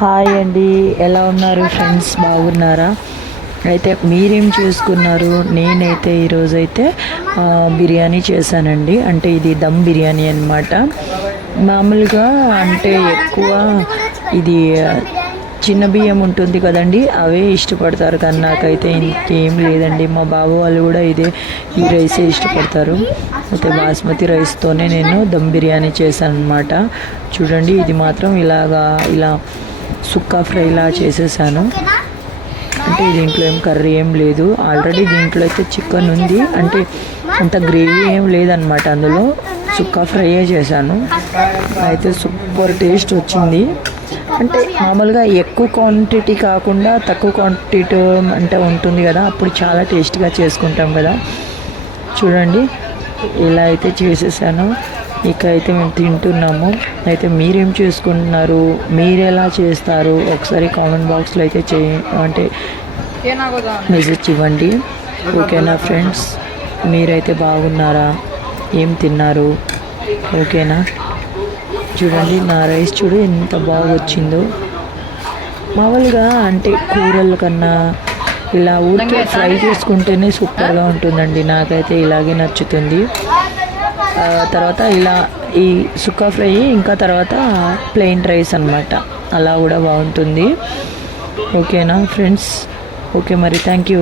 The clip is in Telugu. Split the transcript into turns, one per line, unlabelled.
హాయ్ అండి. ఎలా ఉన్నారు ఫ్రెండ్స్? బాగున్నారా? అయితే మీరేం చేసుకున్నారు? నేనైతే ఈరోజైతే బిర్యానీ చేశానండి. అంటే ఇది దమ్ బిర్యానీ అన్నమాట. మామూలుగా అంటే ఎక్కువ ఇది చిన్న బియ్యం ఉంటుంది కదండి అవే ఇష్టపడతారు. కానీ నాకైతే ఇంకేం లేదండి. మా బాబు వాళ్ళు కూడా ఇదే ఈ రైసే ఇష్టపడతారు. అయితే బాస్మతి రైస్తోనే నేను దమ్ బిర్యానీ చేశాను అనమాట చూడండి ఇది మాత్రం ఇలాగా ఇలా సుక్కా ఫ్రైలా చేసేసాను. అంటే దీంట్లో ఏం కర్రీ ఏం లేదు. ఆల్రెడీ దీంట్లో అయితే చికెన్ ఉంది. అంటే అంత గ్రేవీ ఏం లేదనమాట అందులో. సుక్కా ఫ్రైయే చేశాను. అయితే సూపర్ టేస్ట్ వచ్చింది. అంటే మామూలుగా ఎక్కువ క్వాంటిటీ కాకుండా తక్కువ క్వాంటిటీ అంటే ఉంటుంది కదా అప్పుడు చాలా టేస్ట్గా చేసుకుంటాం కదా. చూడండి ఇలా అయితే చేసేసాను. ఇక అయితే మేము తింటున్నాము. అయితే మీరేం చేసుకుంటున్నారు? మీరు ఎలా చేస్తారు? ఒకసారి కామెంట్ బాక్స్లో అయితే చే అంటే మెసేజ్ ఇవ్వండి. ఓకేనా ఫ్రెండ్స్ మీరైతే బాగున్నారా? ఏం తిన్నారు? ఓకేనా చూడండి నా రైస్ చూడు ఎంత బాగా వచ్చిందో మామూలుగా అంటే కూరల కన్నా ఇలా ఊరికే ఫ్రై చేసుకుంటేనే సూపర్గా ఉంటుందండి. నాకైతే ఇలాగే నచ్చుతుంది. తర్వాత ఇలా ఈ సుక్కా ఫ్రై ఇంకా తర్వాత ప్లెయిన్ రైస్ అన్నమాట. అలా కూడా బాగుంటుంది. ఓకేనా ఫ్రెండ్స్? ఓకే మరి థ్యాంక్ యూ